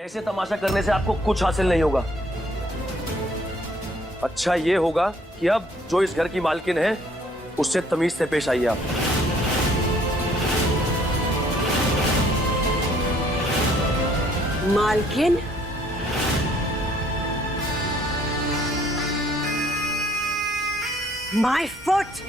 ऐसे तमाशा करने से आपको कुछ हासिल नहीं होगा। अच्छा ये होगा कि अब जो इस घर की मालकिन है उससे तमीज से पेश आइए आप। मालकिन? My foot!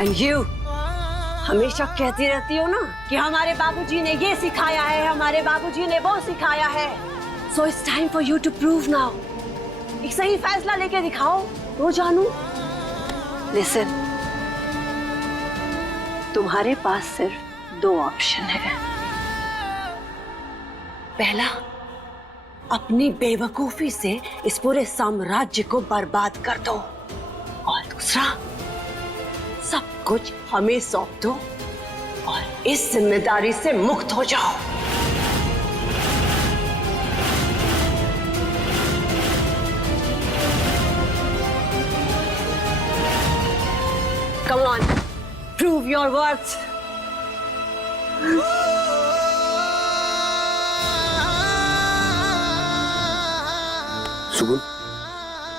And you हमेशा कहती रहती हो ना कि हमारे बाबूजी ने ये सिखाया है, हमारे बाबूजी ने वो सिखाया है। So it's time for you to prove now. एक सही फैसला लेके दिखाओ तो जानू। Listen, तुम्हारे पास सिर्फ 2 ऑप्शन है। पहला, अपनी बेवकूफी से इस पूरे साम्राज्य को बर्बाद कर दो, और दूसरा, सब कुछ हमें सौंप दो और इस जिम्मेदारी से मुक्त हो जाओ। Come on, prove your worth. सुगुन,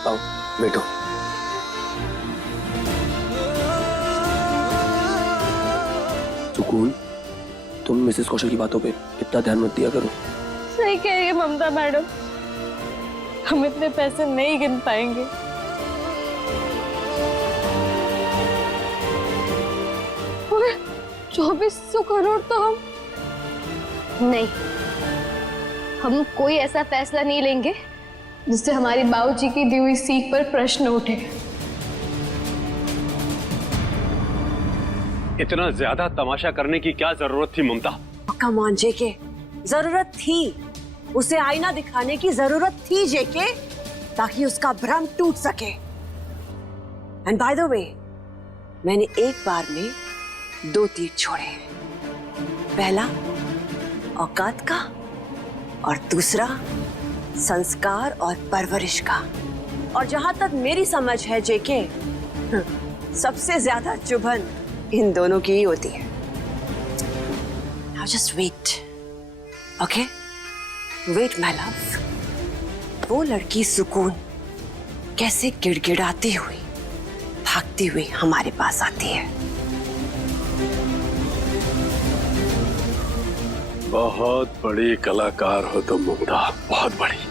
आओ बैठो। सुकून, तुम मिसेस कौशल की बातों पे इतना ध्यान मत दिया करो। सही कह रही है ममता मैडम, हम इतने पैसे नहीं गिन पाएंगे। और 2400 करोड़ तो हम नहीं, हम कोई ऐसा फैसला नहीं लेंगे जिससे हमारी बाबूजी की दी हुई सीख पर प्रश्न उठे। इतना ज्यादा तमाशा करने की क्या जरूरत थी ममता? कम ऑन जेके, जरूरत थी, उसे आईना दिखाने की जरूरत थी जेके, ताकि उसका भ्रम टूट सके। एंड बाय द वे, मैंने एक बार में 2 तीर छोड़े। पहला औकात का और दूसरा संस्कार और परवरिश का। और जहां तक मेरी समझ है जेके, सबसे ज्यादा चुभन इन दोनों की ही होती है। Now just wait, okay? Wait my love. वो लड़की सुकून कैसे गिड़गिड़ाती हुई, भागती हुई हमारे पास आती है। बहुत बड़ी कलाकार हो तुम ममता, बहुत बड़ी।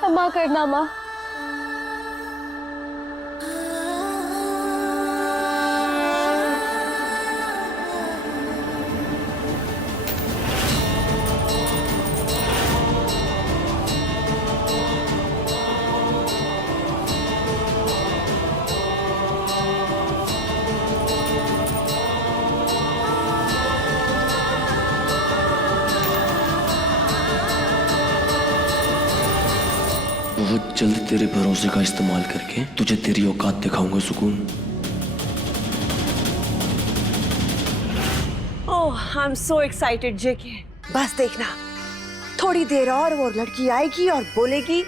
क्षमा करना माँ। बहुत जल्द तेरे भरोसे का इस्तेमाल करके तुझे तेरी औकात दिखाऊंगा सुकून। ओह, आई एम सो एक्साइटेड जेके। बस देखना, थोड़ी देर और वो लड़की आएगी और बोलेगी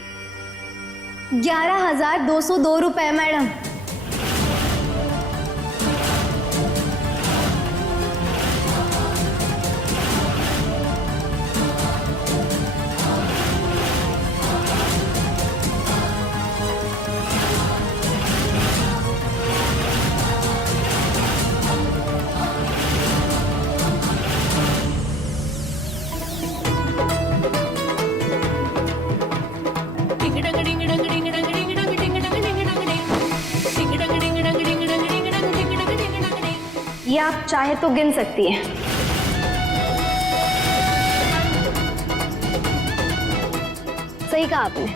11,202 रुपए मैडम। ये आप चाहे तो गिन सकती हैं। सही कहा आपने,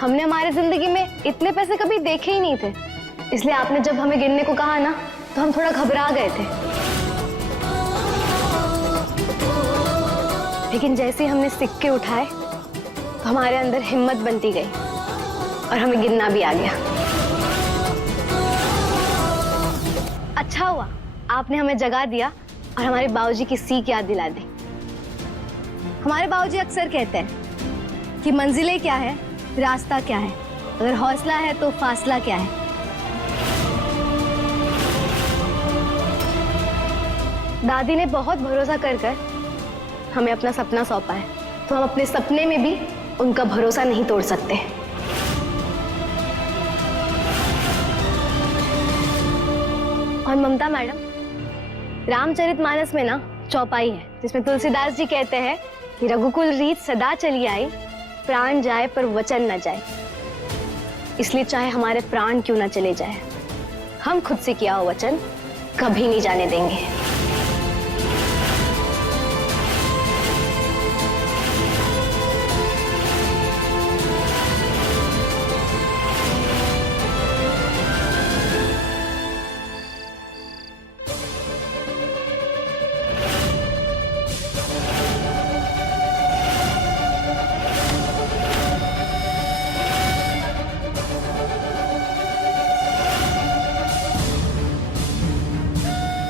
हमने हमारी जिंदगी में इतने पैसे कभी देखे ही नहीं थे, इसलिए आपने जब हमें गिनने को कहा ना तो हम थोड़ा घबरा गए थे। लेकिन जैसे ही हमने सिक्के उठाए तो हमारे अंदर हिम्मत बनती गई और हमें गिनना भी आ गया। अच्छा हुआ आपने हमें जगा दिया और हमारे बाबूजी की सीख याद दिला दे। हमारे बाबूजी अक्सर कहते हैं कि मंजिलें क्या है, रास्ता क्या है, अगर हौसला है तो फासला क्या है। दादी ने बहुत भरोसा कर कर हमें अपना सपना सौंपा है, तो हम अपने सपने में भी उनका भरोसा नहीं तोड़ सकते। और ममता मैडम, रामचरितमानस में ना चौपाई है जिसमें तुलसीदास जी कहते हैं कि रघुकुल रीत सदा चली आई, प्राण जाए पर वचन न जाए। इसलिए चाहे हमारे प्राण क्यों ना चले जाए, हम खुद से किया हुआ वचन कभी नहीं जाने देंगे।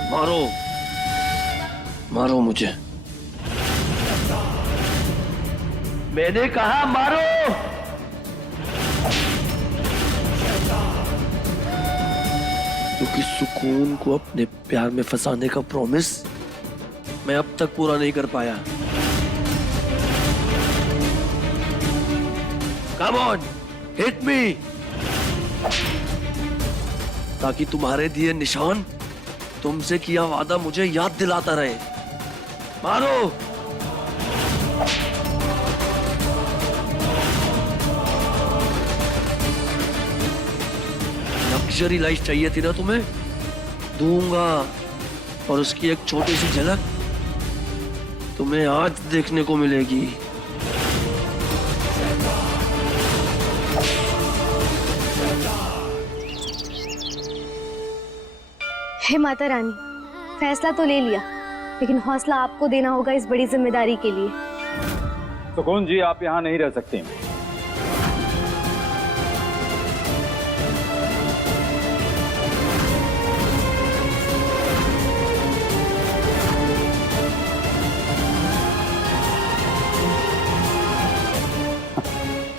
मारो, मारो मुझे। मैंने कहा मारो। क्योंकि सुकून को अपने प्यार में फंसाने का प्रॉमिस मैं अब तक पूरा नहीं कर पाया। कम ऑन, हिट मी, ताकि तुम्हारे दिए निशान तुमसे किया वादा मुझे याद दिलाता रहे। मारो। लग्जरी लाइफ चाहिए थी ना तुम्हें, दूंगा। और उसकी एक छोटी सी झलक तुम्हें आज देखने को मिलेगी। हे माता रानी, फैसला तो ले लिया, लेकिन हौसला आपको देना होगा इस बड़ी जिम्मेदारी के लिए। सुकून जी, आप यहाँ नहीं रह सकती।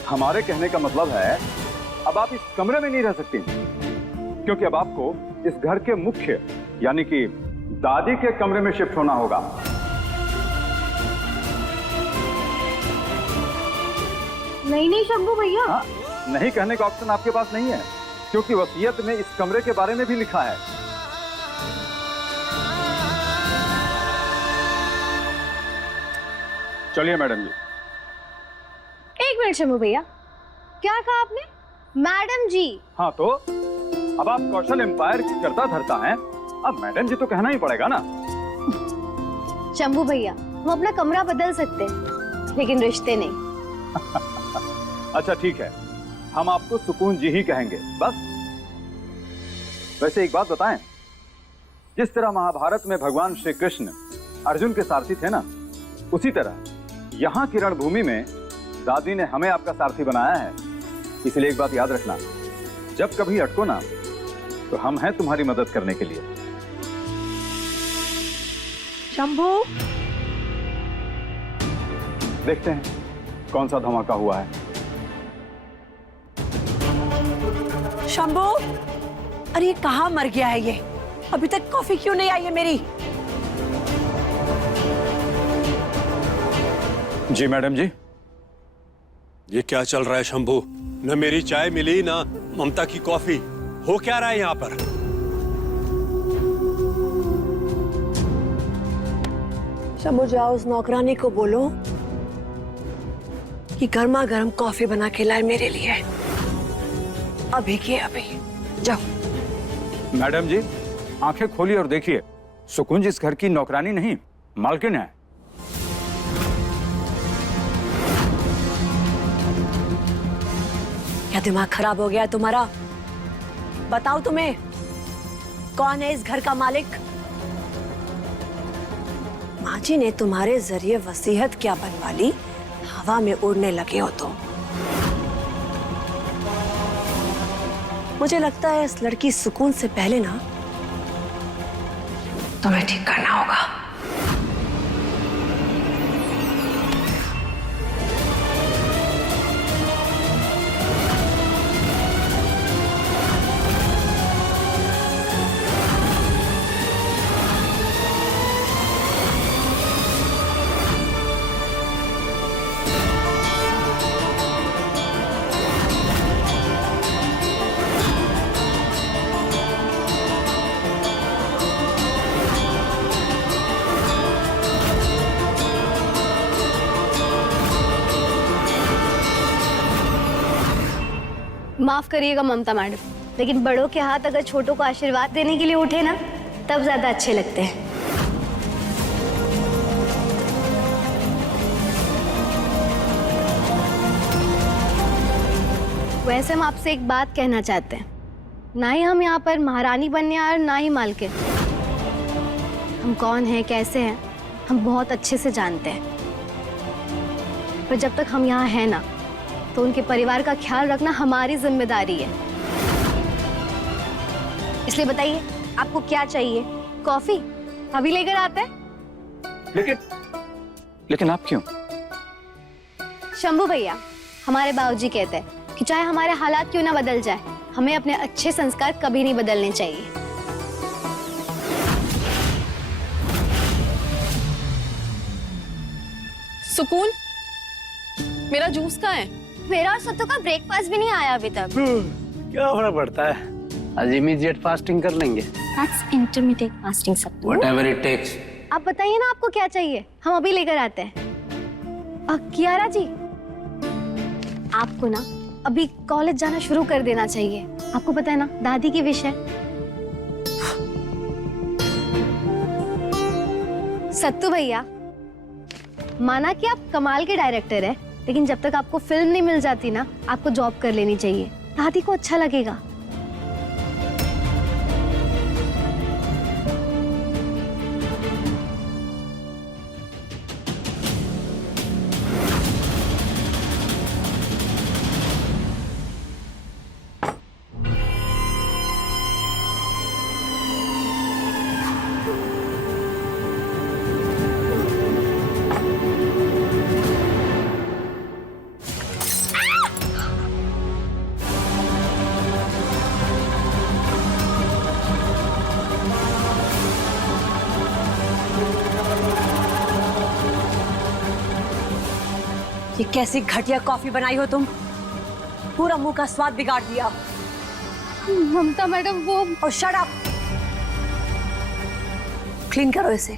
हमारे कहने का मतलब है अब आप इस कमरे में नहीं रह सकती, क्योंकि अब आपको इस घर के मुख्य यानी कि दादी के कमरे में शिफ्ट होना होगा। नहीं शंभू भैया। हाँ, नहीं कहने का ऑप्शन आपके पास नहीं है, क्योंकि वसीयत में इस कमरे के बारे में भी लिखा है। चलिए मैडम जी। एक मिनट शंभू भैया, क्या कहा आपने? मैडम जी? हाँ तो अब आप कौशल एम्पायर की करता धरता हैं, अब मैडम जी तो कहना ही पड़ेगा ना। शंभू भैया, हम अपना कमरा बदल सकते हैं, लेकिन रिश्ते नहीं। अच्छा ठीक है, हम आपको सुकून जी ही कहेंगे बस। वैसे एक बात बताएं, जिस तरह महाभारत में भगवान श्री कृष्ण अर्जुन के सारथी थे ना, उसी तरह यहाँ की रणभूमि में दादी ने हमें आपका सारथी बनाया है। इसलिए एक बात याद रखना, जब कभी अटको ना तो हम हैं तुम्हारी मदद करने के लिए। शंभू, देखते हैं कौन सा धमाका हुआ है। शंभू, अरे ये कहाँ मर गया है ये? अभी तक कॉफी क्यों नहीं आई है मेरी? जी मैडम जी। ये क्या चल रहा है शंभू? न मेरी चाय मिली ना ममता की कॉफी। हो क्या रहा है यहाँ पर? शंभू, जाओ उस नौकरानी को बोलो कि गर्मा गर्म कॉफी बना के लाए मेरे लिए, अभी के अभी। जाओ। मैडम जी, आंखें खोलिए और देखिए, सुकून जी इस घर की नौकरानी नहीं, मालकिन है। क्या दिमाग खराब हो गया तुम्हारा? बताओ तुम्हें कौन है इस घर का मालिक? माँ जी ने तुम्हारे जरिए वसीयत क्या बनवा ली, हवा में उड़ने लगे हो तुम। मुझे लगता है इस लड़की सुकून से पहले ना तुम्हें ठीक करना होगा। माफ करिएगा ममता मैडम, लेकिन बड़ों के हाथ अगर छोटों को आशीर्वाद देने के लिए उठे ना, तब ज्यादा अच्छे लगते हैं। वैसे हम आपसे एक बात कहना चाहते हैं, ना ही हम यहाँ पर महारानी बनने आए और ना ही मालकिन। हम कौन हैं, कैसे हैं, हम बहुत अच्छे से जानते हैं। पर जब तक हम यहाँ हैं ना, तो उनके परिवार का ख्याल रखना हमारी जिम्मेदारी है। इसलिए बताइए आपको क्या चाहिए? कॉफी अभी लेकर आते हैं। लेकिन आप क्यों? शंभू भैया, हमारे बाबूजी कहते हैं कि चाहे हमारे हालात क्यों ना बदल जाए, हमें अपने अच्छे संस्कार कभी नहीं बदलने चाहिए। सुकून, मेरा जूस कहाँ है? मेरा और सत्तू का ब्रेकफास्ट भी नहीं आया अभी तक। क्या फर्क पड़ता है, आज इमीडिएट फास्टिंग कर लेंगे। That's intermittent fasting sattu. Whatever it takes। आप बताइए ना आपको क्या चाहिए, हम अभी लेकर आते हैं। कियारा जी, आपको ना अभी कॉलेज जाना शुरू कर देना चाहिए। आपको पता है ना, दादी की विश है। सत्तू भैया, माना कि आप कमाल के डायरेक्टर हैं, लेकिन जब तक आपको फिल्म नहीं मिल जाती ना, आपको जॉब कर लेनी चाहिए। दादी को अच्छा लगेगा। ये कैसी घटिया कॉफी बनाई हो तुम, पूरा मुंह का स्वाद बिगाड़ दिया। ममता मैडम वो। और शट अप, क्लीन करो इसे।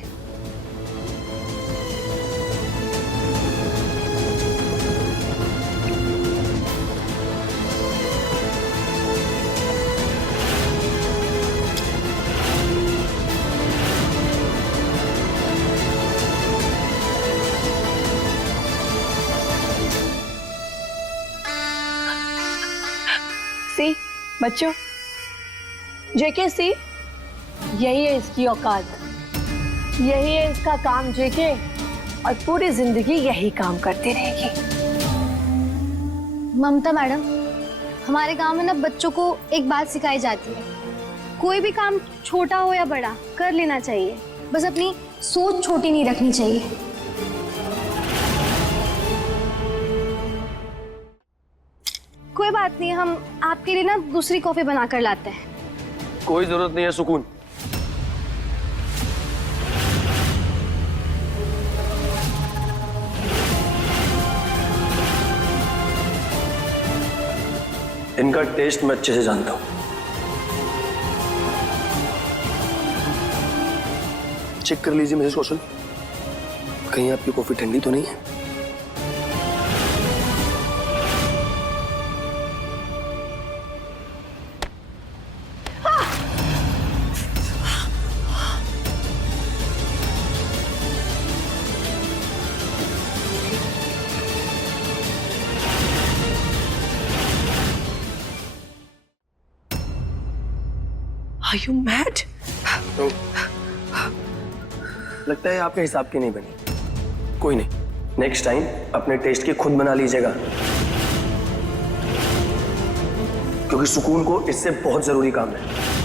सी बच्चों, जेके सी, यही है इसकी औकात, यही है इसका काम जेके, और पूरी जिंदगी यही काम करती रहेगी। ममता मैडम, हमारे गांव में ना बच्चों को एक बात सिखाई जाती है, कोई भी काम छोटा हो या बड़ा कर लेना चाहिए, बस अपनी सोच छोटी नहीं रखनी चाहिए। कोई बात नहीं, हम आपके लिए ना दूसरी कॉफी बना कर लाते हैं। कोई जरूरत नहीं है सुकून। इनका टेस्ट मैं अच्छे से जानता हूं। चेक कर लीजिए मिसेस कौशल, कहीं आपकी कॉफी ठंडी तो नहीं है? Are you mad? तो लगता है आपके हिसाब की नहीं बनी। कोई नहीं, नेक्स्ट टाइम अपने टेस्ट की खुद बना लीजिएगा, क्योंकि सुकून को इससे बहुत जरूरी काम है।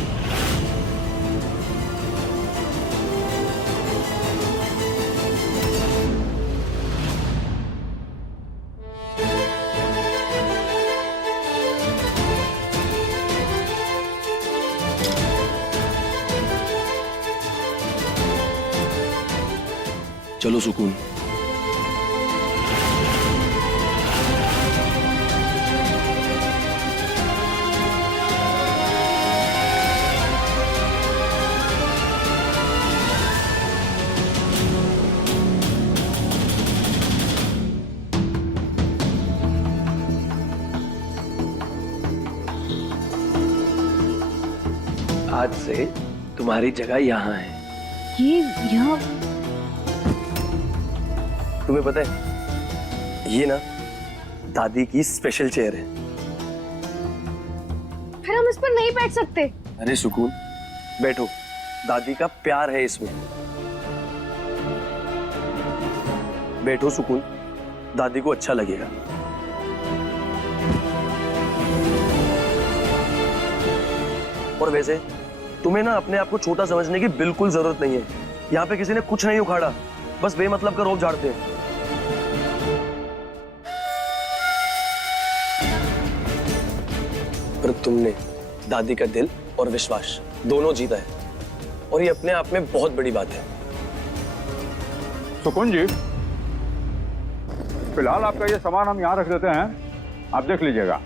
चलो सुकून। आज से तुम्हारी जगह यहाँ है। ये यहाँ तुम्हें पता है ये ना दादी की स्पेशल चेयर है। फिर हम इस पर नहीं बैठ सकते। अरे सुकून, बैठो, दादी का प्यार है इसमें। बैठो सुकून, दादी को अच्छा लगेगा। और वैसे तुम्हें ना अपने आप को छोटा समझने की बिल्कुल जरूरत नहीं है। यहाँ पे किसी ने कुछ नहीं उखाड़ा, बस बेमतलब का रोब झाड़ते हैं। पर तुमने दादी का दिल और विश्वास दोनों जीता है, और ये अपने आप में बहुत बड़ी बात है। सुकून जी, फिलहाल आपका ये सामान हम यहाँ रख देते हैं, आप देख लीजिएगा।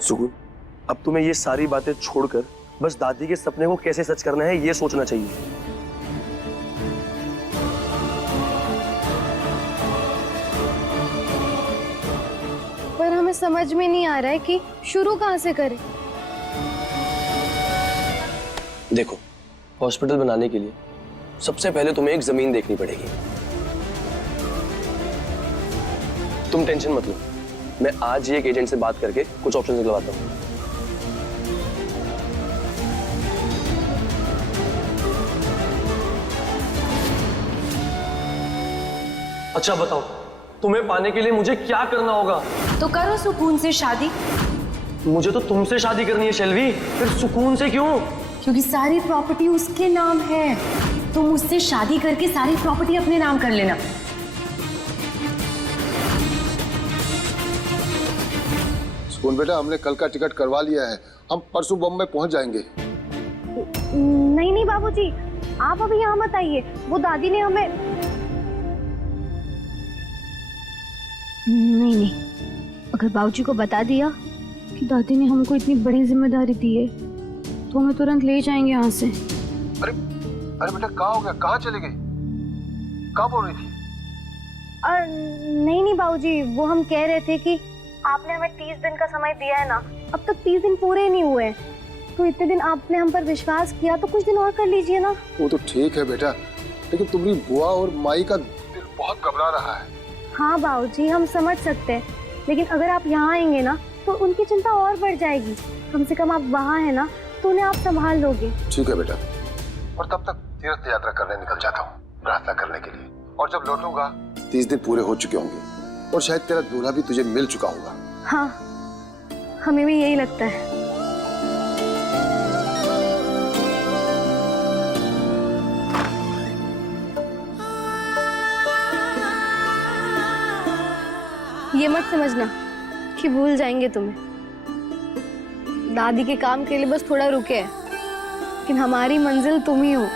सुकून, अब तुम्हें ये सारी बातें छोड़कर बस दादी के सपने को कैसे सच करना है ये सोचना चाहिए। पर हमें समझ में नहीं आ रहा है कि शुरू कहाँ से करें। देखो, हॉस्पिटल बनाने के लिए सबसे पहले तुम्हें एक जमीन देखनी पड़ेगी। तुम टेंशन मत लो, मैं आज ही एक एजेंट से बात करके कुछ ऑप्शन निकलवाता हूँ। अच्छा बताओ, तुम्हें पाने के लिए मुझे क्या करना होगा? तो करो सुकून से शादी। मुझे तो तुमसे शादी करनी है शेल्वी, फिर सुकून से क्यों? क्योंकि सारी प्रॉपर्टी उसके नाम है। तुम उससे शादी करके सारी प्रॉपर्टी अपने नाम कर लेना। सुकून बेटा, हमने कल का टिकट करवा लिया है, हम परसों बम्बई पहुंच जाएंगे। नहीं नहीं बाबूजी, आप अभी यहाँ मत आइए। वो दादी ने हमें नहीं, अगर बाबूजी को बता दिया कि दादी ने हमको इतनी बड़ी जिम्मेदारी दी है तो हमें तुरंत ले जाएंगे यहाँ से। अरे अरे बेटा, कहाँ हो गया, कहाँ चली गई, कहाँ बोल रही थी? नहीं बाबूजी, वो हम कह रहे थे कि आपने हमें 30 दिन का समय दिया है ना, अब तक 30 दिन पूरे नहीं हुए, तो इतने दिन आपने हम पर विश्वास किया तो कुछ दिन और कर लीजिए ना। वो तो ठीक है बेटा, लेकिन तुम्हारी बुआ और माई का दिल बहुत घबरा रहा है। हाँ बाबूजी, हम समझ सकते हैं, लेकिन अगर आप यहाँ आएंगे ना तो उनकी चिंता और बढ़ जाएगी। कम से कम आप वहाँ है ना तो उन्हें आप संभाल लोगे। ठीक है बेटा, और तब तक तीर्थ यात्रा करने निकल जाता हूँ प्रार्थना करने के लिए, और जब लौटूंगा 30 दिन पूरे हो चुके होंगे और शायद तेरा दूल्हा भी तुझे मिल चुका होगा। हाँ, हमें भी यही लगता है। ये मत समझना कि भूल जाएंगे तुम्हें। दादी के काम के लिए बस थोड़ा रुके हैं, लेकिन हमारी मंजिल तुम ही हो।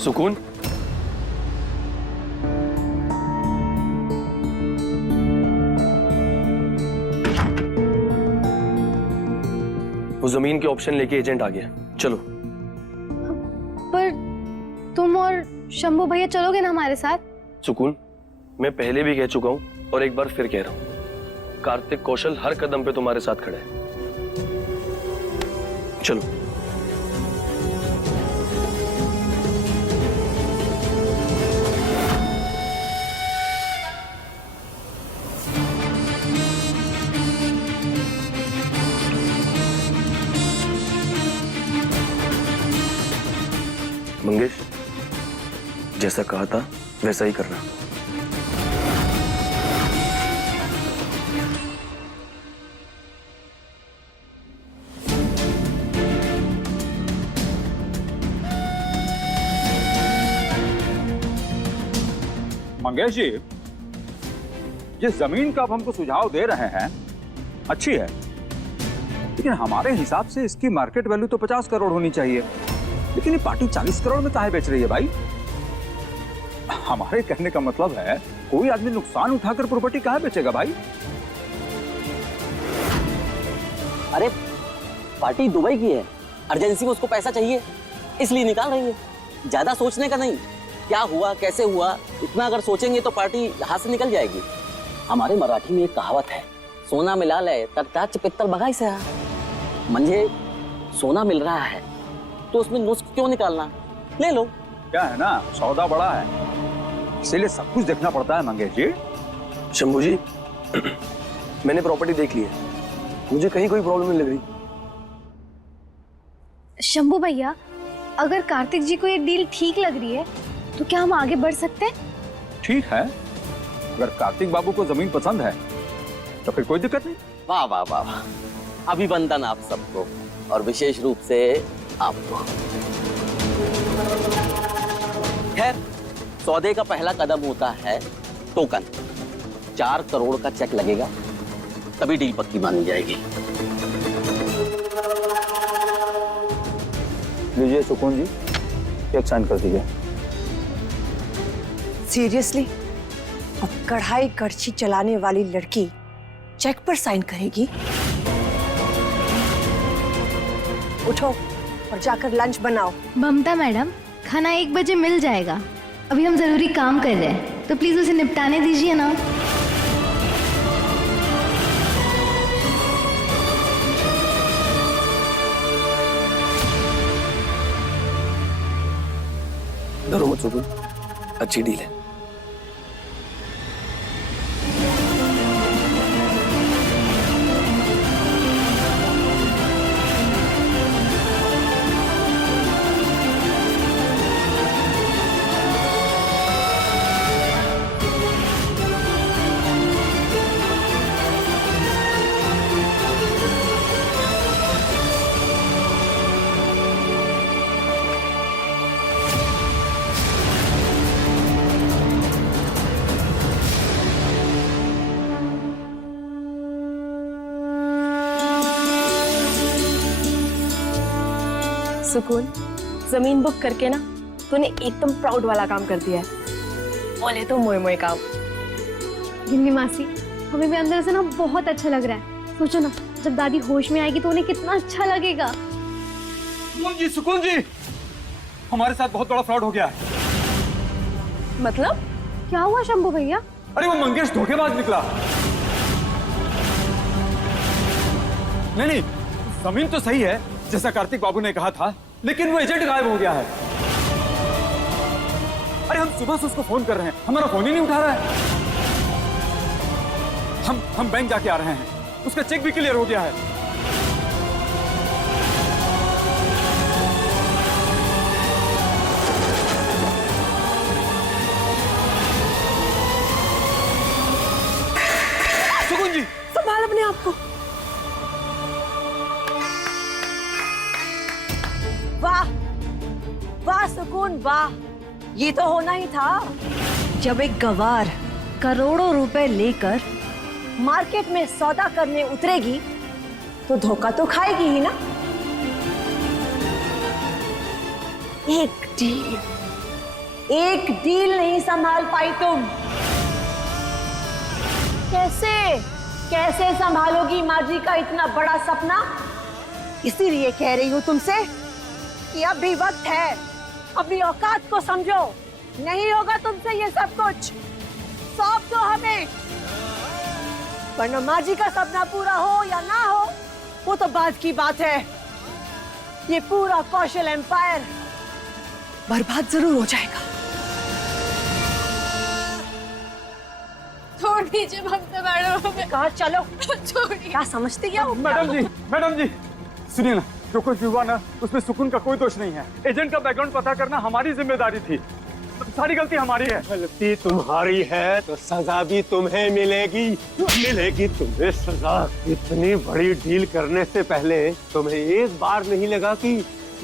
सुकून, वो जमीन के ऑप्शन लेके एजेंट आ गया, चलो। पर तुम और शंभू भैया चलोगे ना हमारे साथ? सुकून, मैं पहले भी कह चुका हूं और एक बार फिर कह रहा हूं, कार्तिक कौशल हर कदम पे तुम्हारे साथ खड़ा है। चलो। मंगेश, जैसा कहा था वैसा ही करना। मंगेश जी, जिस जमीन का आप हमको सुझाव दे रहे हैं अच्छी है, लेकिन हमारे हिसाब से इसकी मार्केट वैल्यू तो 50 करोड़ होनी चाहिए, लेकिन ये पार्टी 40 करोड़ में काहे बेच रही है भाई? हमारे कहने का मतलब है कोई आदमी नुकसान उठाकर प्रॉपर्टी काहे बेचेगा भाई? अरे पार्टी दुबई की है, अर्जेंसी में उसको पैसा चाहिए इसलिए निकाल रही है। ज्यादा सोचने का नहीं, क्या हुआ कैसे हुआ इतना अगर सोचेंगे तो पार्टी हाथ से निकल जाएगी। हमारे मराठी में एक कहावत है, सोना मिला ले तरताच पित्तल बघाई से। मंझे सोना मिल रहा है तो उसमें नुस्ख क्यों निकालना, ले लो। क्या है ना, सौदा बड़ा है, इसीलिए सब कुछ देखना पड़ता है मंगेश जी। शंभू जी, मैंने प्रॉपर्टी देख ली है, मुझे कहीं कोई प्रॉब्लम नहीं लग रही। शंभू भैया, अगर कार्तिक जी को ये डील ठीक लग रही है तो क्या हम आगे बढ़ सकते हैं? ठीक है, अगर कार्तिक बाबू को जमीन पसंद है तो फिर कोई दिक्कत नहीं। वाह वाह वाह वाह, अभिवंदन आप सबको और विशेष रूप से आपको। खैर, सौदे का पहला कदम होता है टोकन। 4 करोड़ का चेक लगेगा तभी डील पक्की मानी जाएगी। लीजिए सुकून जी, चेक साइन कर दीजिए। सीरियसली, अब कढ़ाई कड़छी चलाने वाली लड़की चेक पर साइन करेगी? उठो और जाकर लंच बनाओ। ममता मैडम, खाना 1 बजे मिल जाएगा। अभी हम जरूरी काम कर रहे हैं तो प्लीज उसे निपटाने दीजिए ना। डरो मत सुकून, अच्छी डील है। सुकून, जमीन बुक करके ना तूने एकदम प्राउड वाला काम कर दिया है। बोले तो मोए मोए काम। गिन्नी मासी, हमें भी अंदर से ना बहुत अच्छा लग रहा है। सोचो ना, जब दादी होश में आएगी तो उन्हें कितना अच्छा लगेगा। सुकून जी, हमारे साथ बहुत बड़ा फ्रॉड हो गया है। मतलब? क्या हुआ शंभू भैया? अरे वो मंगेश धोखेबाज निकला। नहीं नहीं, जमीन तो सही है जैसा कार्तिक बाबू ने कहा था, लेकिन वो एजेंट गायब हो गया है। अरे हम सुबह से उसको फोन कर रहे हैं, हमारा फोन ही नहीं उठा रहा है। हम बैंक जाके आ रहे हैं, उसका चेक भी क्लियर हो गया है। सुकून जी, संभाल अपने आप को। वाह वाह सुकून, वाह, ये तो होना ही था। जब एक गवार करोड़ों रुपए लेकर मार्केट में सौदा करने उतरेगी तो धोखा तो खाएगी ही ना। एक डील नहीं संभाल पाई तुम। कैसे संभालोगी माँ जी का इतना बड़ा सपना? इसीलिए कह रही हूं तुमसे कि अब भी वक्त है, अपनी औकात को समझो। नहीं होगा तुमसे ये सब कुछ, सौंप दो हमें। वरना माँ जी का सपना पूरा हो या ना हो वो तो बाद की बात है, ये पूरा कौशल एम्पायर बर्बाद जरूर हो जाएगा। छोड़ दीजिए ममता मैडम, हमें। कहा चलो, छोड़िए। क्या समझती क्या हो? मैडम जी सुनिए ना, जो कुछ भी हुआ ना उसमें सुकून का कोई दोष नहीं है। एजेंट का बैकग्राउंड पता करना हमारी जिम्मेदारी थी, सारी गलती हमारी है। गलती तुम्हारी है तो सजा भी तुम्हें मिलेगी तुम्हें सजा। इतनी बड़ी डील करने से पहले तुम्हें एक बार नहीं लगा कि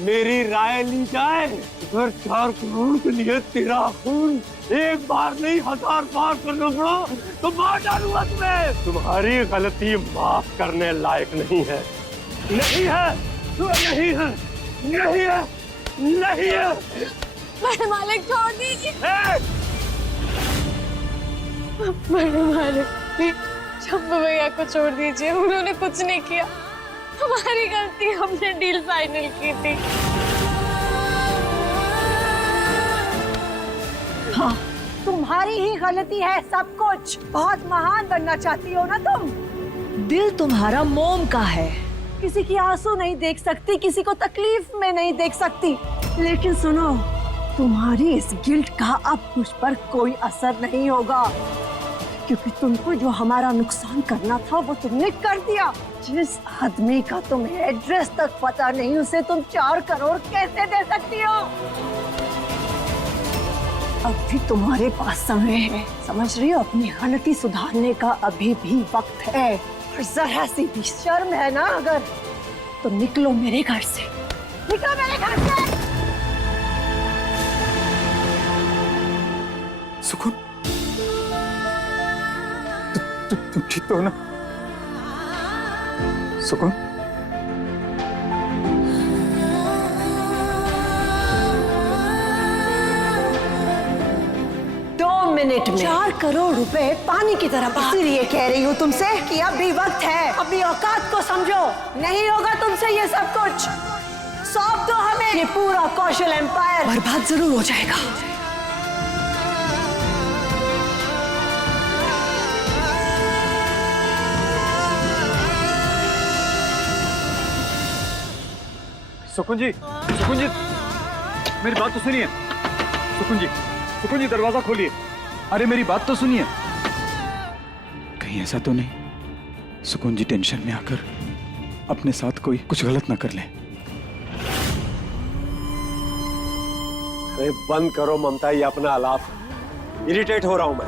मेरी राय ली जाए? अगर 4 करोड़ के लिए तेरा खून एक बार नहीं 1000 बार करना पड़ा तो मार डालूंगा तुम्हें। तुम्हारी गलती माफ करने लायक नहीं है, नहीं है, नहीं है, नहीं है, नहीं है। बड़े मालिक छोड़ दीजिए। बड़े मालिक, शंभू भैया को छोड़ दीजिए, उन्होंने कुछ नहीं किया। हमारी गलती, हमने डील फाइनल की थी। हाँ, तुम्हारी ही गलती है सब कुछ। बहुत महान बनना चाहती हो ना तुम। दिल तुम्हारा मोम का है, किसी की आंसू नहीं देख सकती, किसी को तकलीफ में नहीं देख सकती। लेकिन सुनो, तुम्हारी इस गिल्ट का अब मुझ पर कोई असर नहीं होगा, क्योंकि तुमको जो हमारा नुकसान करना था वो तुमने कर दिया। जिस आदमी का तुम्हें एड्रेस तक पता नहीं, उसे तुम 4 करोड़ कैसे दे सकती हो? अब भी तुम्हारे पास समय है, समझ रही हो? अपनी गलती सुधारने का अभी भी वक्त है। और जरा सी भी शर्म है ना अगर, तो निकलो मेरे घर से, निकलो मेरे घर से। सुकून, तुम ठीक तो हो ना? सुकून, 2 मिनट में 4 करोड़ रुपए पानी की तरह। इसीलिए कह रही हूँ तुमसे कि अब भी वक्त है, अभी औकात को समझो। नहीं होगा तुमसे ये सब कुछ। सौंप दो हमें, ये पूरा कौशल एम्पायर बर्बाद जरूर हो जाएगा। सुकून जी, मेरी बात तो सुनिए। सुकून जी दरवाजा खोलिए। अरे मेरी बात तो सुनिए। कहीं ऐसा तो नहीं सुकून जी टेंशन में आकर अपने साथ कोई कुछ गलत ना कर ले? अरे बंद करो ममता ये अपना आलाप, इरिटेट हो रहा हूं मैं।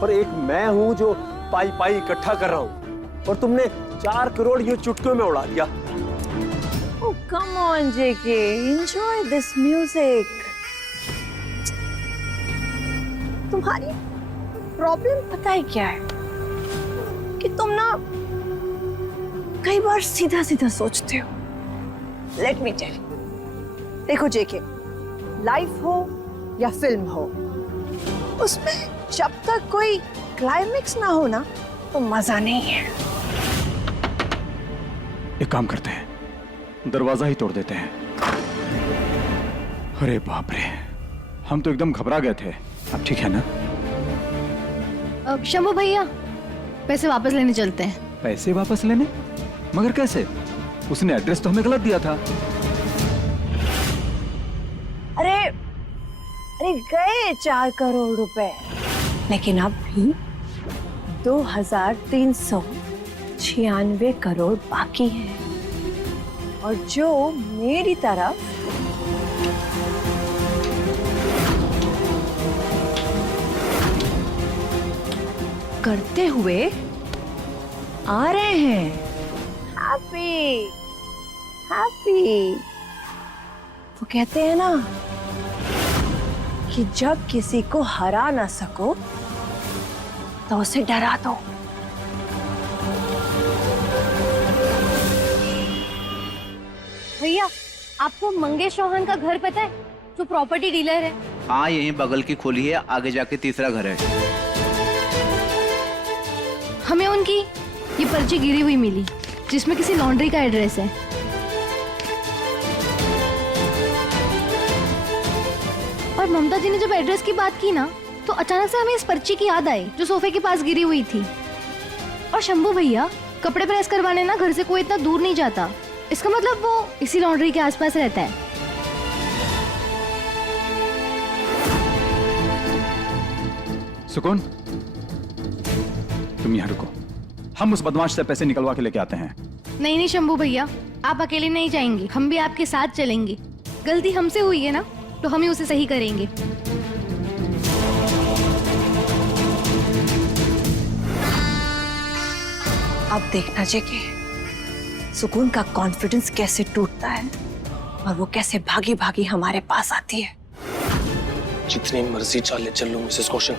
और एक मैं हूं जो पाई इकट्ठा कर रहा हूं, और तुमने 4 करोड़ यूं चुटकियों में उड़ा दिया। Oh, come on, JK. Enjoy this music. तुम्हारी प्रॉब्लम पता है क्या है? कि तुम ना कई बार सीधा सीधा सोचते हो। Let me tell you. देखो JK, लाइफ हो या फिल्म हो, उसमें जब तक कोई क्लाइमेक्स ना हो ना, तो मजा नहीं है। एक काम करते हैं, दरवाजा ही तोड़ देते हैं। अरे बाप रे, हम तो एकदम घबरा गए थे। अब ठीक है ना? शंभू भैया, पैसे वापस लेने चलते हैं। पैसे वापस लेने? मगर कैसे? उसने एड्रेस तो हमें गलत दिया था। अरे गए 4 करोड़ रुपए, लेकिन अब भी 2396 करोड़ बाकी है। और जो मेरी तरफ करते हुए आ रहे हैं। हैप्पी वो कहते हैं ना कि जब किसी को हरा ना सको तो उसे डरा दो। भैया, आपको मंगेश चौहान का घर पता है, जो प्रॉपर्टी डीलर है? हाँ, यहीं बगल की खोली है, आगे जाके तीसरा घर है। हमें उनकी ये पर्ची गिरी हुई मिली, जिसमें किसी लॉन्ड्री का एड्रेस है। और ममता जी ने जब एड्रेस की बात की ना, तो अचानक से हमें इस पर्ची की याद आई, जो सोफे के पास गिरी हुई थी। और शंभू भैया, कपड़े प्रेस करवाने ना घर से कोई इतना दूर नहीं जाता। इसका मतलब वो इसी लॉन्ड्री के आसपास रहता है। सुकून, तुम यहाँ रुको, हम उस बदमाश से पैसे निकलवा के लेके आते हैं। नहीं शंभू भैया, आप अकेले नहीं जाएंगे, हम भी आपके साथ चलेंगे। गलती हमसे हुई है ना, तो हम ही उसे सही करेंगे। अब देखना जेके, सुकून का कॉन्फिडेंस कैसे टूटता है और वो कैसे भागी भागी हमारे पास आती है। जितनी मर्जी चाले चल लूं मिसेस कौशन,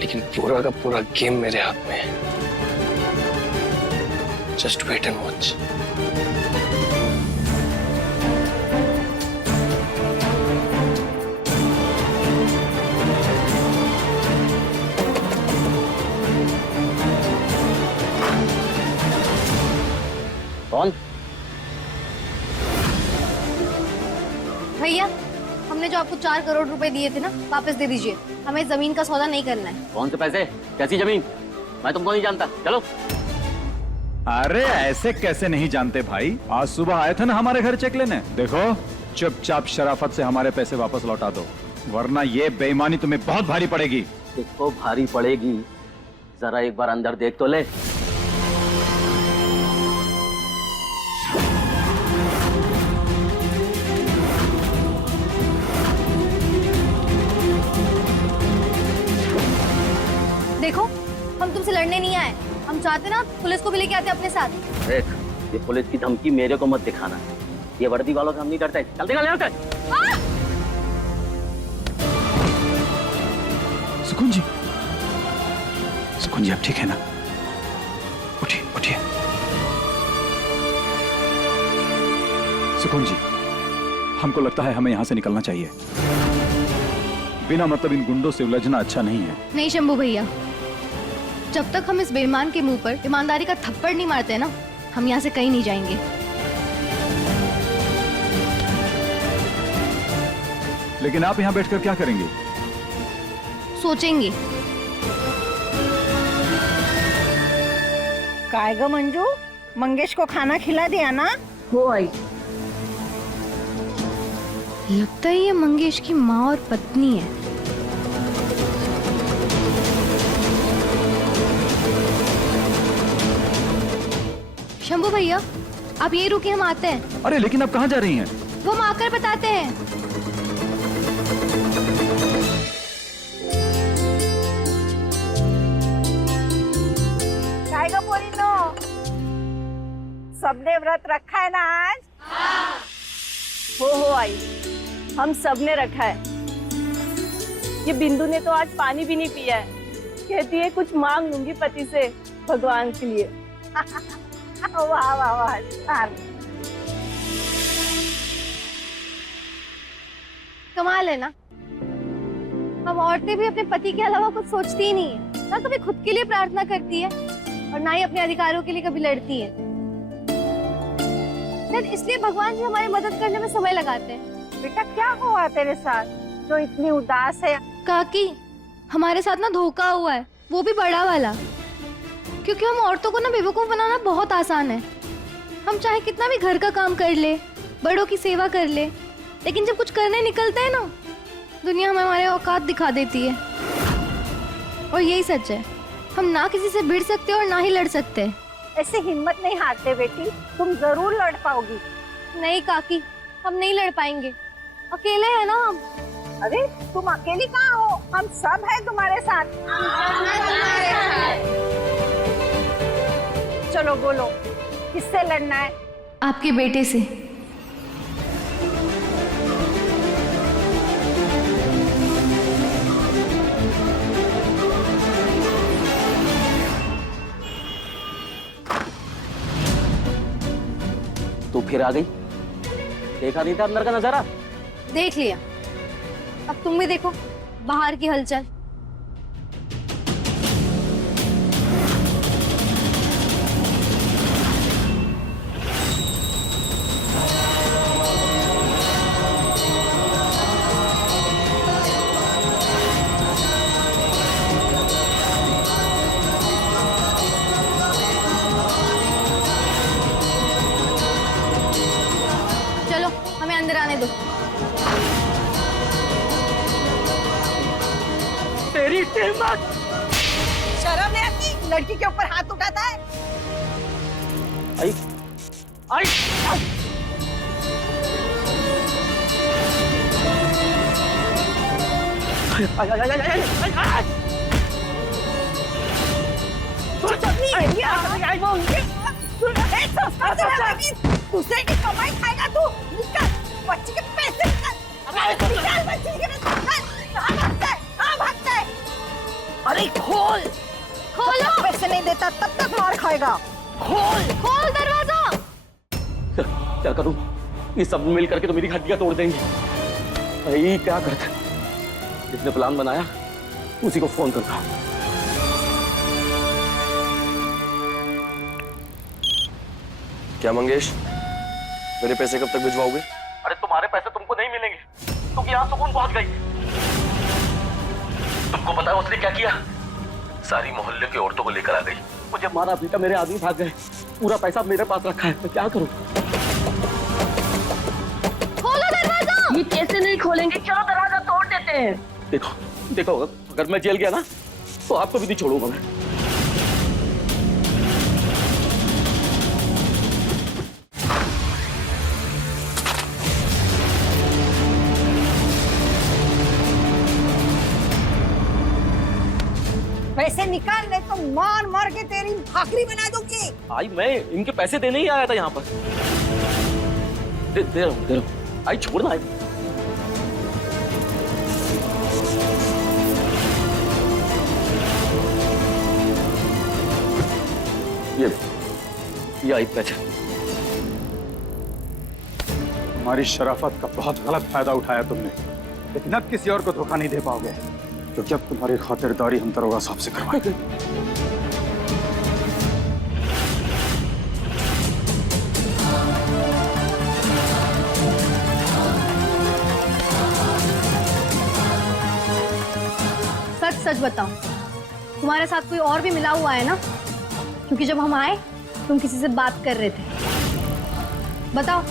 लेकिन पूरा का पूरा गेम मेरे हाथ में है। Just wait and watch. आपको 4 करोड़ रुपए दिए थे ना, वापस दे दीजिए। हमें जमीन का सौदा नहीं करना है। कौन से पैसे, कैसी जमीन? मैं तुमको नहीं जानता, चलो। अरे ऐसे कैसे नहीं जानते भाई? आज सुबह आए थे ना हमारे घर चेक लेने। देखो चुपचाप शराफत से हमारे पैसे वापस लौटा दो, वरना ये बेईमानी तुम्हें बहुत भारी पड़ेगी। देखो भारी पड़ेगी, जरा एक बार अंदर देख तो ले। देखो, हम तुमसे लड़ने नहीं आए। हम चाहते ना पुलिस को भी लेके आते अपने साथ। देख, ये पुलिस की धमकी मेरे को मत दिखाना। ये वर्दी वालों से हम नहीं डरते। चल निकल यहाँ से। सुकून जी, सुकून जी आप ठीक है ना? उठिए उठिए। सुकून जी, हमको लगता है हमें यहाँ से निकलना चाहिए। बिना मतलब इन गुंडों से उलझना अच्छा नहीं है। नहीं शंभू भैया, जब तक हम इस बेईमान के मुंह पर ईमानदारी का थप्पड़ नहीं मारते ना, हम यहाँ से कहीं नहीं जाएंगे। लेकिन आप यहाँ बैठकर क्या करेंगे? सोचेंगे। काय ग मंजू, मंगेश को खाना खिला दिया ना? हो आई। लगता है ये मंगेश की माँ और पत्नी है। शंभू भैया, आप यही रुकिए, हम आते हैं। अरे लेकिन आप कहाँ जा रही हैं? वो हम आकर बताते हैं। काय ग पोरीनो, सबने व्रत रखा है ना आज? हो आई, हम सबने रखा है। ये बिंदु ने तो आज पानी भी नहीं पिया है। कहती है कुछ मांग लूंगी पति से भगवान के लिए। वाह वाह वाह। कमाल है ना, हम औरतें भी अपने पति के अलावा कुछ सोचती ही नहीं है। ना कभी खुद के लिए प्रार्थना करती है और ना ही अपने अधिकारों के लिए कभी लड़ती है। इसलिए भगवान जी हमारी मदद करने में समय लगाते हैं। बेटा क्या हुआ तेरे साथ जो इतनी उदास है? काकी, हमारे साथ ना धोखा हुआ है, वो भी बड़ा वाला। क्योंकि हम औरतों को ना बेवकूफ बनाना बहुत आसान है। हम चाहे कितना भी घर का काम कर ले, बड़ों की सेवा कर ले, लेकिन जब कुछ करने निकलते हैं ना, दुनिया हमें हमारे औकात दिखा देती है। और यही सच है, हम ना किसी से भिड़ सकते और ना ही लड़ सकते। ऐसे हिम्मत नहीं हारते बेटी, तुम जरूर लड़ पाओगी। नहीं काकी, हम नहीं लड़ पाएंगे, अकेले हैं ना हम। अरे तुम अकेली कहाँ हो, हम सब है तुम्हारे साथ। चलो बोलो, किससे लड़ना है? आपके बेटे से। तू फिर आ गई, देखा नहीं था अंदर का नजारा? देख लिया, अब तुम भी देखो बाहर की हलचल। चलो हमें अंदर आने दो। तेरी हिम्मत! शर्म नहीं आती, लड़की के ऊपर हाथ उठाता है। आई आई! दूसरे की कमाई खाएगा तू? निकाल बच्ची के पैसे, निकाल बच्ची के पैसे। कहाँ भागता है? कहाँ भागता है? अरे खोल, खोलो, पैसे नहीं देता तब तक मार खाएगा। खोल खोल दरवाजा। क्या करूं? ये सब मिल करके तो मेरी हड्डियां तोड़ देंगी। भाई क्या करते? जिसने प्लान बनाया उसी को फोन करता हूं। क्या मंगेश, मेरे पैसे कब तक भिजवाओगे? अरे तुम्हारे पैसे तुमको नहीं मिलेंगे। क्योंकि यहाँ सुकून पहुंच गई। तुमको पता है उसने क्या किया? सारी मोहल्ले की औरतों को लेकर आ गई। मुझे मारा पीटा, मेरे आदमी भाग गए, पूरा पैसा मेरे पास रखा है, मैं क्या करूं? खोलो दरवाजा। ये कैसे नहीं खोलेंगे? चलो दरवाजा तोड़ देते हैं। देखो देखो, अगर मैं जेल गया ना तो आपको भी नहीं छोड़ूंगा मैं। पैसे निकाल ले तो मार मार के तेरी भाकरी बना दूंगी। आई मैं इनके पैसे देने ही आया था यहाँ पर। दे रहा हूँ आई, छोड़ना आई। ये आई पैसे। हमारी शराफत का बहुत गलत फायदा उठाया तुमने, लेकिन अब किसी और को धोखा नहीं दे पाओगे, क्योंकि अब तुम्हारी खातिरदारी हम दरोगा साहब से करवाएंगे। सच सच बताओ, तुम्हारे साथ कोई और भी मिला हुआ है ना? क्योंकि जब हम आए तुम किसी से बात कर रहे थे। बताओ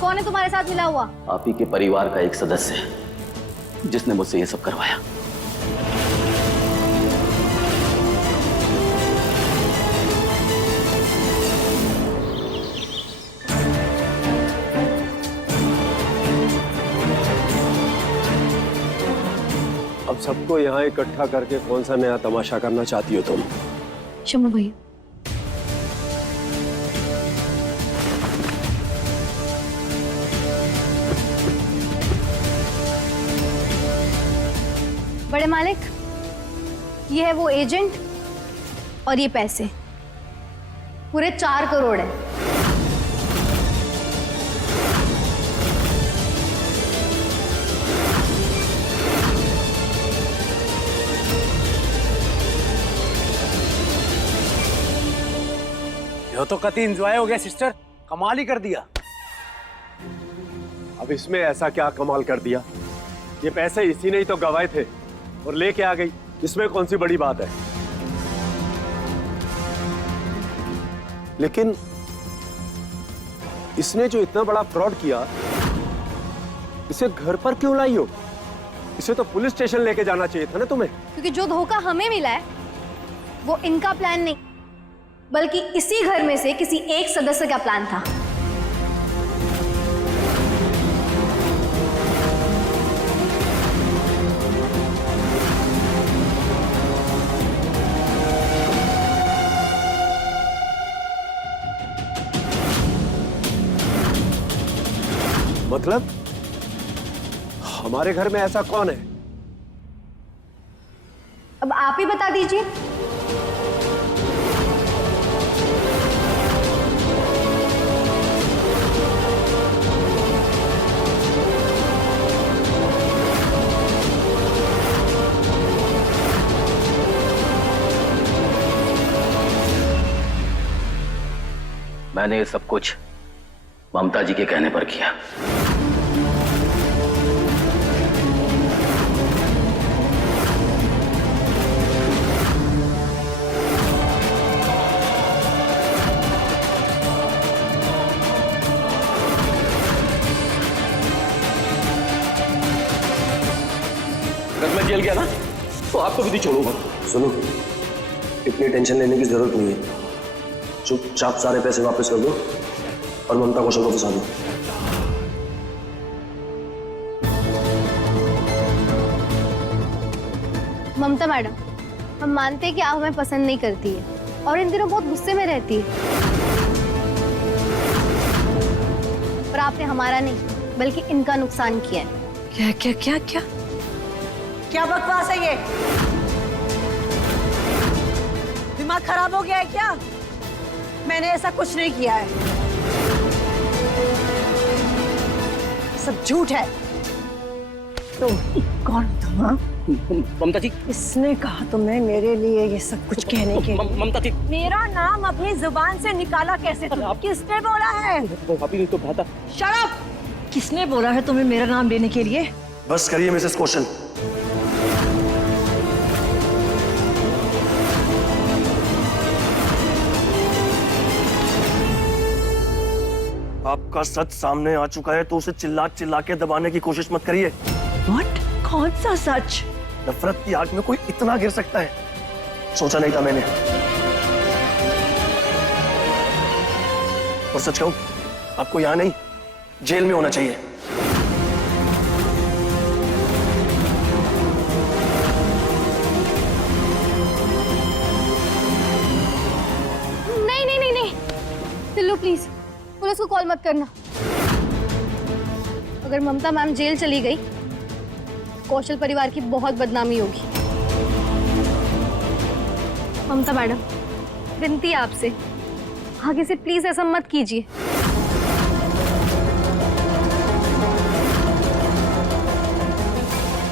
कौन है तुम्हारे साथ मिला हुआ? आप ही के परिवार का एक सदस्य है जिसने मुझसे ये सब करवाया। अब सबको यहाँ इकट्ठा करके कौन सा नया तमाशा करना चाहती हो तुम? शम्भू भैया, बड़े मालिक, ये है वो एजेंट और ये पैसे पूरे 4 करोड़ है। ये तो कति एंजॉय हो गया सिस्टर, कमाल ही कर दिया। अब इसमें ऐसा क्या कमाल कर दिया? ये पैसे इसी ने ही तो गवाए थे और लेके आ गई, इसमें कौन सी बड़ी बात है? लेकिन इसने जो इतना बड़ा फ्रॉड किया, इसे घर पर क्यों लाई हो? इसे तो पुलिस स्टेशन लेके जाना चाहिए था ना तुम्हें। क्योंकि जो धोखा हमें मिला है वो इनका प्लान नहीं, बल्कि इसी घर में से किसी एक सदस्य का प्लान था। मतलब हमारे घर में ऐसा कौन है? अब आप ही बता दीजिए। मैंने ये सब कुछ ममता जी के कहने पर किया। अगर मैं जेल गया ना तो आपको भी नहीं छोड़ूंगा। सुनो, इतनी टेंशन लेने की जरूरत नहीं है। चुपचाप सारे पैसे वापस कर दो और ममता कौशल को फंसा दो। ममता मैडम, हम मानते हैं कि आप हमें पसंद नहीं करती है और इन दिनों बहुत गुस्से में रहती है, पर आपने हमारा नहीं बल्कि इनका नुकसान किया है। क्या क्या क्या क्या क्या बकवास है ये? दिमाग खराब हो गया है क्या? मैंने ऐसा कुछ नहीं किया है, सब झूठ है। तो कौन तुम? ममता जी, इसने कहा तुम्हें मेरे लिए ये सब कुछ कहने के? ममता जी, मेरा नाम अपनी जुबान से निकाला कैसे तुम? किसने बोला है? अभी नहीं तो कहा था। Shut up! किसने बोला है तुम्हें मेरा नाम लेने के लिए? बस करिए मिसेस कौशल। आपका सच सामने आ चुका है तो उसे चिल्ला चिल्ला के दबाने की कोशिश मत करिए। व्हाट? कौन सा सच? नफरत की आग में कोई इतना गिर सकता है, सोचा नहीं था मैंने। और सच कहूं, आपको यहां नहीं जेल में होना चाहिए। नहीं नहीं नहीं नहीं, सिल्लू प्लीज पुलिस को कॉल मत करना। अगर ममता मैम जेल चली गई, कौशल परिवार की बहुत बदनामी होगी। ममता मैडम, विनती है आपसे, आगे से प्लीज ऐसा मत कीजिए।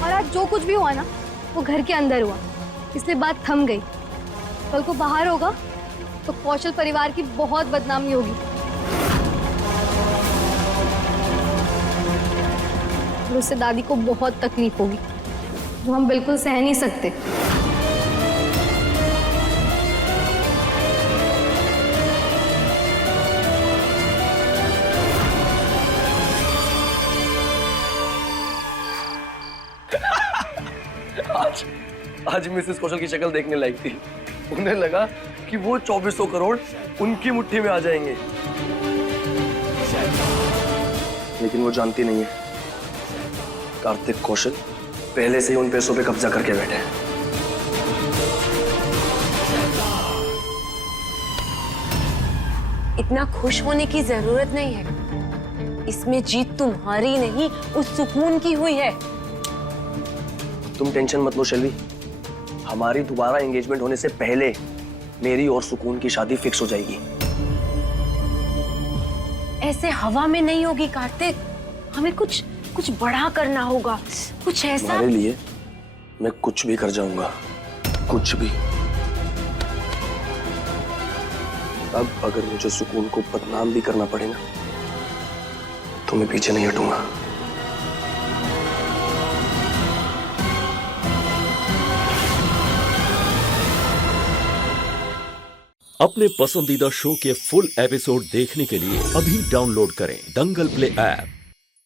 और आज जो कुछ भी हुआ ना, वो घर के अंदर हुआ, इसलिए बात थम गई। कल को बाहर होगा तो कौशल परिवार की बहुत बदनामी होगी। और उससे दादी को बहुत तकलीफ होगी, जो हम बिल्कुल सह नहीं सकते। आज मिसेस कौशल की शक्ल देखने लायक थी। उन्हें लगा कि वो 2400 करोड़ उनकी मुट्ठी में आ जाएंगे, लेकिन वो जानती नहीं है कार्तिक कौशल पहले से ही उन पैसों पे कब्जा करके बैठे हैं। इतना खुश होने की जरूरत नहीं है। इसमें जीत तुम्हारी नहीं, उस सुकून की हुई है। तुम टेंशन मत लो शैलवी, हमारी दोबारा एंगेजमेंट होने से पहले मेरी और सुकून की शादी फिक्स हो जाएगी। ऐसे हवा में नहीं होगी कार्तिक, हमें कुछ बड़ा करना होगा, कुछ ऐसा। तुम्हारे लिए मैं कुछ भी कर जाऊंगा, कुछ भी। अब अगर मुझे सुकून को बदनाम भी करना पड़े ना, तो मैं पीछे नहीं हटूंगा। अपने पसंदीदा शो के फुल एपिसोड देखने के लिए अभी डाउनलोड करें दंगल प्ले ऐप।